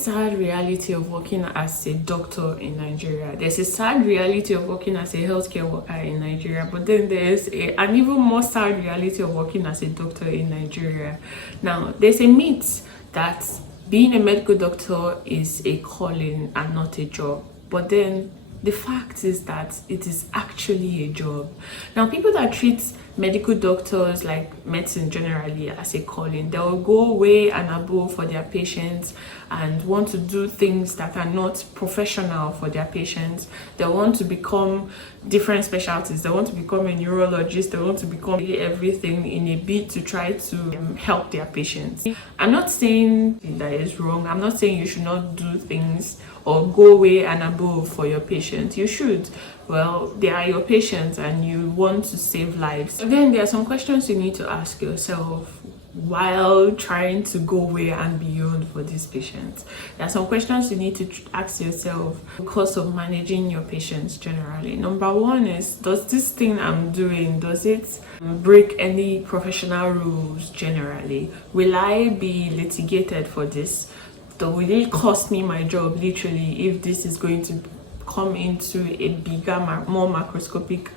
sad reality of working as a doctor in Nigeria. There's a sad reality of working as a healthcare worker in Nigeria, but then there's an even more sad reality of working as a doctor in Nigeria. Now, there's a myth that being a medical doctor is a calling and not a job, but then the fact is that it is actually a job. Now, people that treat medical doctors, like medicine generally, as a calling, they will go way and above for their patients and want to do things that are not professional for their patients. They want to become different specialties. They want to become a neurologist. They want to become everything in a bid to try to help their patients. I'm not saying that is wrong. I'm not saying you should not do things or go way and above for your patients. You should. Well, they are your patients and you want to save lives. But then there are some questions you need to ask yourself while trying to go way and beyond for these patients. There are some questions you need to ask yourself because of managing your patients generally. Number one is, does this thing I'm doing, does it break any professional rules generally? Will I be litigated for this? Will it cost me my job literally if this is going to come into a bigger, more macroscopic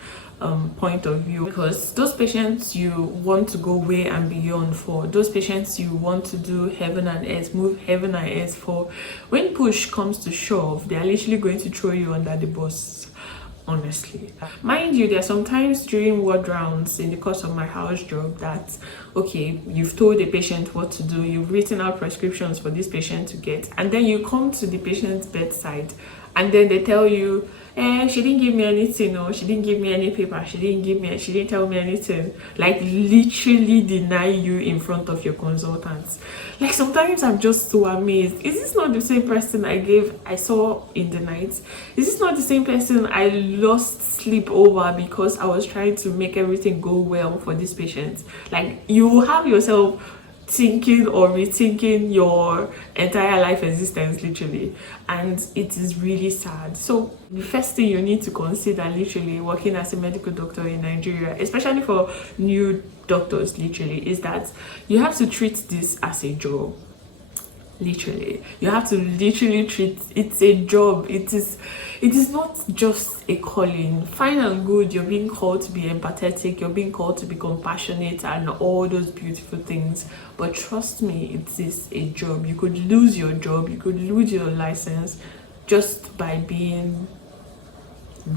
point of view? Because those patients you want to go way and beyond for, those patients you want to do heaven and earth, move heaven and earth for, when push comes to shove, they are literally going to throw you under the bus. Honestly, mind you, there are sometimes during ward rounds in the course of my house job that, okay, you've told the patient what to do, you've written out prescriptions for this patient to get, and then you come to the patient's bedside and then they tell you, she didn't give me anything, or she didn't give me any paper, she didn't tell me anything. Like, literally deny you in front of your consultants. Like, sometimes I'm just so amazed. Is this not the same person I saw in the night? Is this not the same person I lost sleep over because I was trying to make everything go well for this patient? Like, you have yourself thinking or rethinking your entire life existence literally, and it is really sad. So the first thing you need to consider literally working as a medical doctor in Nigeria, especially for new doctors literally, is that you have to treat this as a job. Literally, you have to literally treat it's a job. It is not just a calling. Fine and good, you're being called to be empathetic, you're being called to be compassionate and all those beautiful things, but trust me, it is a job. You could lose your job, you could lose your license just by being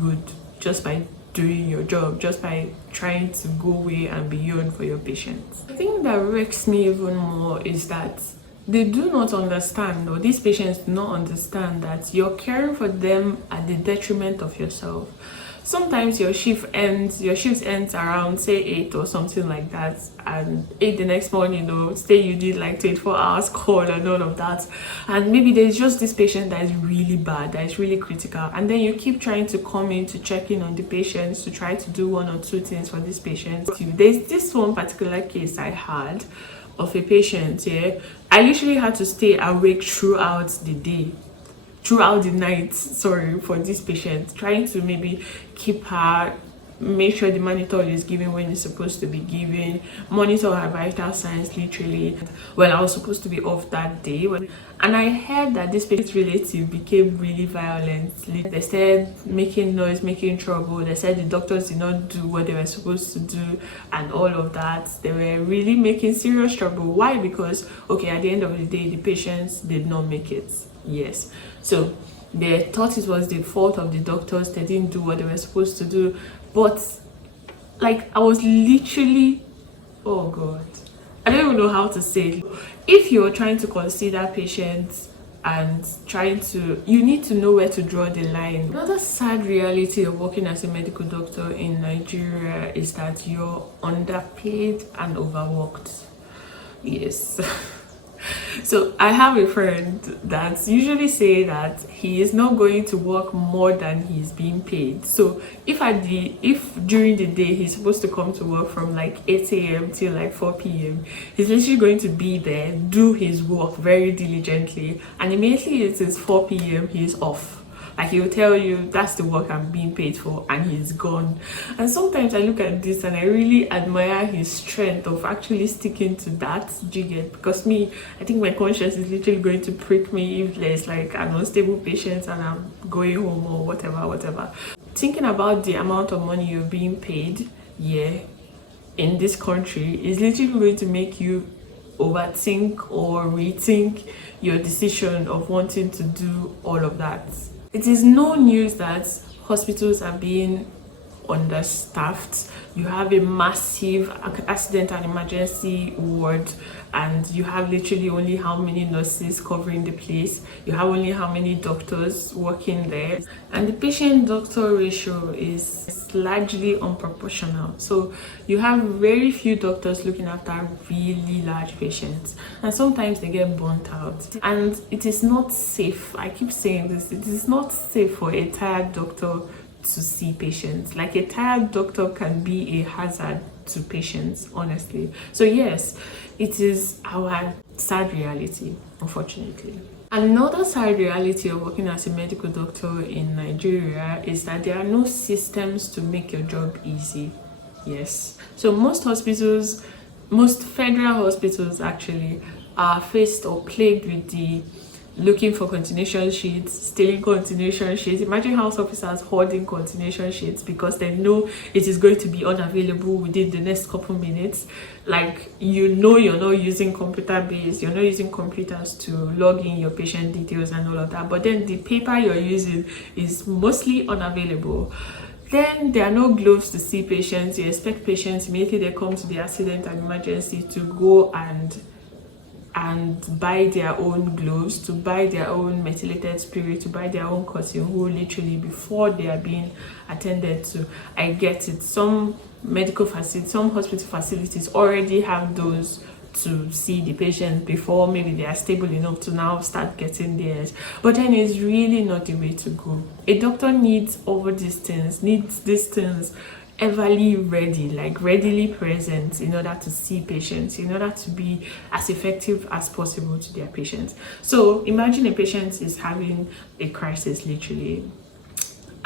good, just by doing your job, just by trying to go way and beyond for your patients. The thing that wrecks me even more is that they do not understand, or these patients do not understand, that you're caring for them at the detriment of yourself. Sometimes your shift ends around, say, 8 or something like that, and 8 the next morning, say you did like 24 hours call and all of that, and maybe there's just this patient that is really bad, that is really critical, and then you keep trying to come in to check in on the patients, to try to do one or two things for this patient. There's this one particular case I had of a patient, I literally had to stay awake throughout the night, for this patient, trying to maybe keep her, make sure the monitor is given when it's supposed to be given, monitor her vital signs literally. Well, I was supposed to be off that day, and I heard that this patient's relative became really violent. They started making noise, making trouble. They said the doctors did not do what they were supposed to do and all of that. They were really making serious trouble. Why? Because, okay, at the end of the day, the patients did not make it. Yes. So they thought it was the fault of the doctors. They didn't do what they were supposed to do. But, like, I was literally, oh God, I don't even know how to say it. If you're trying to consider patients and you need to know where to draw the line. Another sad reality of working as a medical doctor in Nigeria is that you're underpaid and overworked. Yes. So I have a friend that usually say that he is not going to work more than he's being paid. So if during the day he's supposed to come to work from like 8 a.m. till like 4 p.m, he's literally going to be there, do his work very diligently, and immediately it is 4 p.m, he's off. Like he'll tell you that's the work I'm being paid for, and he's gone. And sometimes I look at this and I really admire his strength of actually sticking to that. Do you get? Because me, I think my conscience is literally going to prick me if there's like an unstable patient and I'm going home or whatever. Thinking about the amount of money you're being paid, yeah, in this country is literally going to make you overthink or rethink your decision of wanting to do all of that. It is no news that hospitals are being understaffed. You have a massive accident and emergency ward, and you have literally only how many nurses covering the place, you have only how many doctors working there, and the patient doctor ratio is largely unproportional. So you have very few doctors looking after really large patients, and sometimes they get burnt out, and it is not safe. I keep saying this, it is not safe for a tired doctor to see patients. Like a tired doctor can be a hazard to patients, honestly. So yes, it is our sad reality, unfortunately. Another sad reality of working as a medical doctor in Nigeria is that there are no systems to make your job easy. Yes, so most hospitals, most federal hospitals actually, are faced or plagued with the looking for continuation sheets, stealing continuation sheets. Imagine house officers hoarding continuation sheets because they know it is going to be unavailable within the next couple minutes. Like, you know, you're not using computer based, you're not using computers to log in your patient details and all of that, but then the paper you're using is mostly unavailable. Then there are no gloves to see patients. You expect patients immediately they come to the accident and emergency to go and buy their own gloves, to buy their own methylated spirit, to buy their own cotton wool, literally before they are being attended to. I get it. Some medical facilities, some hospital facilities already have those to see the patient before maybe they are stable enough to now start getting theirs. But then it's really not the way to go. A doctor needs all these things, needs these things everly ready, like readily present, in order to see patients, in order to be as effective as possible to their patients. So imagine a patient is having a crisis, literally,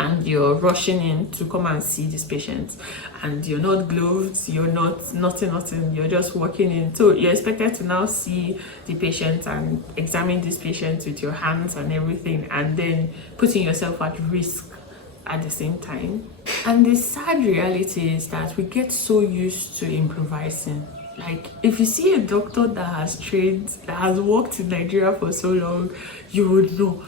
and you're rushing in to come and see this patient, and you're not gloved, you're not nothing, you're just walking in. So you're expected to now see the patient and examine this patient with your hands and everything, and then putting yourself at risk at the same time. And the sad reality is that we get so used to improvising. Like, if you see a doctor that has trained, that has worked in Nigeria for so long, you would know.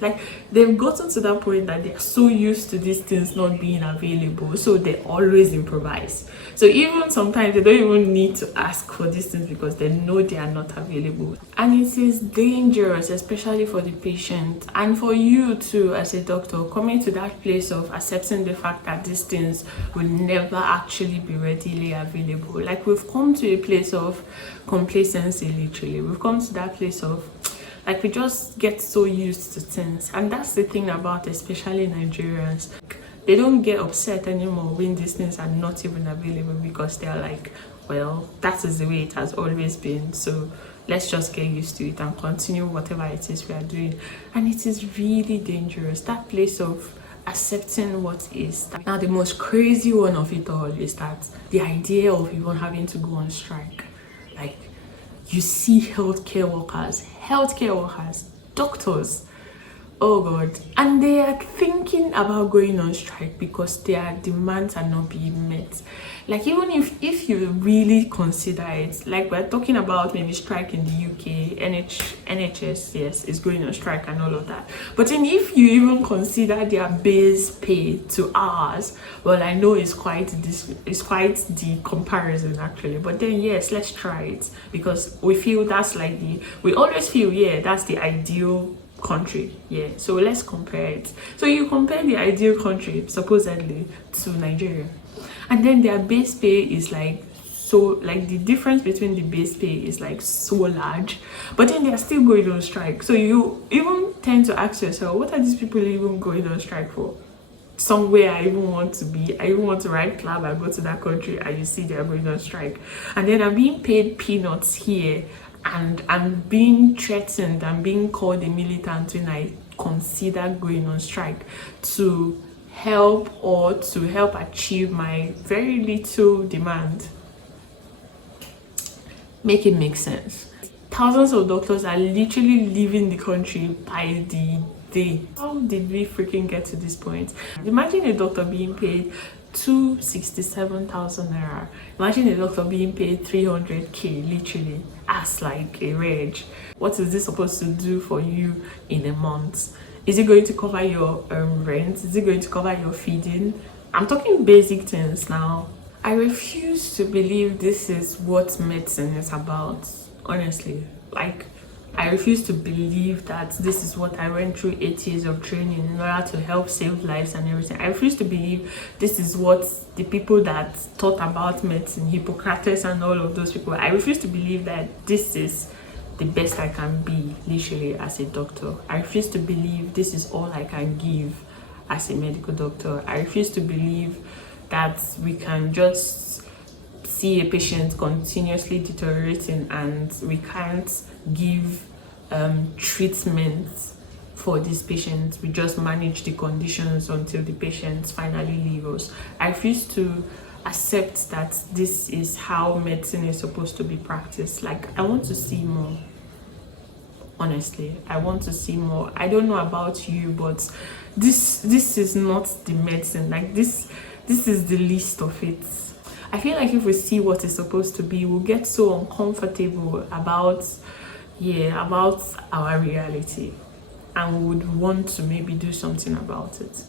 Like, they've gotten to that point that they're so used to these things not being available, so they always improvise. So even sometimes they don't even need to ask for these things because they know they are not available. And it is dangerous, especially for the patient and for you too as a doctor, coming to that place of accepting the fact that these things will never actually be readily available. Like, we've come to a place of complacency, literally. We've come to that place of, like, we just get so used to things. And that's the thing about especially Nigerians. They don't get upset anymore when these things are not even available, because they're like, well, that is the way it has always been, so let's just get used to it and continue whatever it is we are doing. And it is really dangerous, that place of accepting what is. Now, the most crazy one of it all is that the idea of even having to go on strike. Like, you see healthcare workers, doctors, oh god, and they are thinking about going on strike because their demands are not being met. Like, even if you really consider it, like, we're talking about maybe strike in the UK, NHS, yes, is going on strike and all of that. But then if you even consider their base pay to ours, well, I know it's quite the comparison actually. But then yes, let's try it, because we feel that's like we always feel, yeah, that's the ideal country. Yeah, so let's compare it. So you compare the ideal country supposedly to Nigeria, and then their base pay is like, so like the difference between the base pay is like so large, but then they're still going on strike. So you even tend to ask yourself, what are these people even going on strike for? Somewhere I even want to be, I even want to write club and go to that country, and you see they're going on strike, and then I'm being paid peanuts here, and I'm being threatened and being called a militant when I consider going on strike to help achieve my very little demand. Make it make sense. Thousands of doctors are literally leaving the country by the day. How did we freaking get to this point? Imagine a doctor being paid 267,000 naira. Imagine a doctor being paid 300k literally as like a reg. What is this supposed to do for you in a month? Is it going to cover your rent? Is it going to cover your feeding? I'm talking basic things now. I refuse to believe this is what medicine is about, honestly. Like, I refuse to believe that this is what I went through 8 years of training in order to help save lives and everything. I refuse to believe this is what the people that taught about medicine, Hippocrates and all of those people, I refuse to believe that this is the best I can be, literally, as a doctor. I refuse to believe this is all I can give as a medical doctor. I refuse to believe that we can just see a patient continuously deteriorating and we can't give treatment for this patient. We just manage the conditions until the patient finally leaves us. I refuse to accept that this is how medicine is supposed to be practiced. Like, I want to see more. Honestly, I want to see more. I don't know about you, but this is not the medicine. Like, this is the least of it. I feel like if we see what it's supposed to be, we'll get so uncomfortable about our reality, and we would want to maybe do something about it.